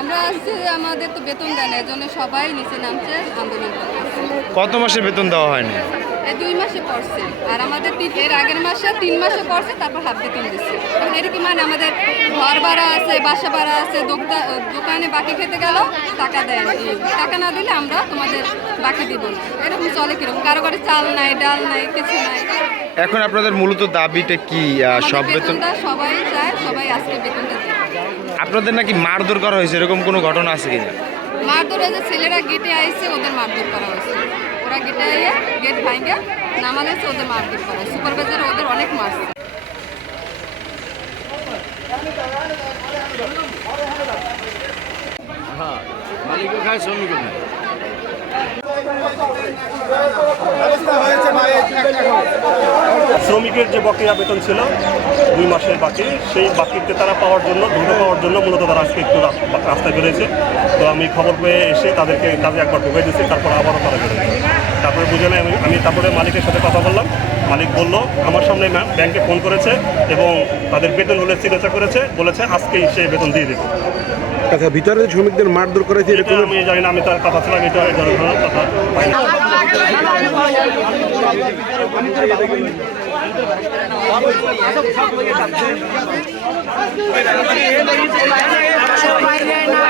আমরা আমাদের তো বেতন দেয় না, এজন্য সবাই নিচে নামছে, আন্দোলন কত মাসে বেতন দেওয়া হয়নি? দুই মাসে পড়ছে। আর আমাদের এর আগের মাসে তিন মাসে পড়ছে তারপর হাফ বেতন দিচ্ছে এখন এর কি মানে আমাদের ঘর ভাড়া আছে বাসা ভাড়া আছে দোকানে বাকি খেতে গেল টাকা দেয়। টাকা না দিলে আমরা তোমাদের বাকি দিব এরকম চলে কীরকম? কারও ঘরে চাল নাই ডাল নাই কিছু নাই। এখন আপনাদের মূলত দাবিটা কি? সব বেতন সবাই চায় সবাই আজকে বেতনটা আপনাদের নাকি মারধর করা হয়েছে? এরকম কোনো ঘটনা আছে কিনা? মারধর যে ছেলেরা গেটে আইছে ওদের মারধর করা হয়েছে। ওরা গেটে আইয়া গেট ভাঙ্গে নামালে ওদের মারপিট করে হয়। সুপারভাইজার ওদের অনেক মারছে। মালিকও খায়, শ্রমিকও খায়। শ্রমিকের যে বকেয়া বেতন ছিল দুই মাসের বাকি সেই বাকিতে তারা পাওয়ার জন্য দ্রুত পাওয়ার জন্য মূলত তারা আজকে একটু রাস- রাস্তায় বেরোয়েছে। তো আমি খবর পেয়ে এসে তাদেরকে কাজে একবার ঢুকে দিয়েছি তারপর আবারও তারা বেরোয়। তারপরে বুঝে নেয় আমি আমি তারপরে মালিকের সাথে কথা বললাম। মালিক বলল আমার সামনে ম্যাম ব্যাংকে ফোন করেছে এবং তাদের বেতন বেতনগুলো চিকিৎসা করেছে বলেছে আজকেই সে বেতন দিয়ে দেবে। আচ্ছা ভিতরে শ্রমিকদের মারধর করেছে এরকম আমি জানি না আমি তার কথা ছিলাম এটা কথা পাই না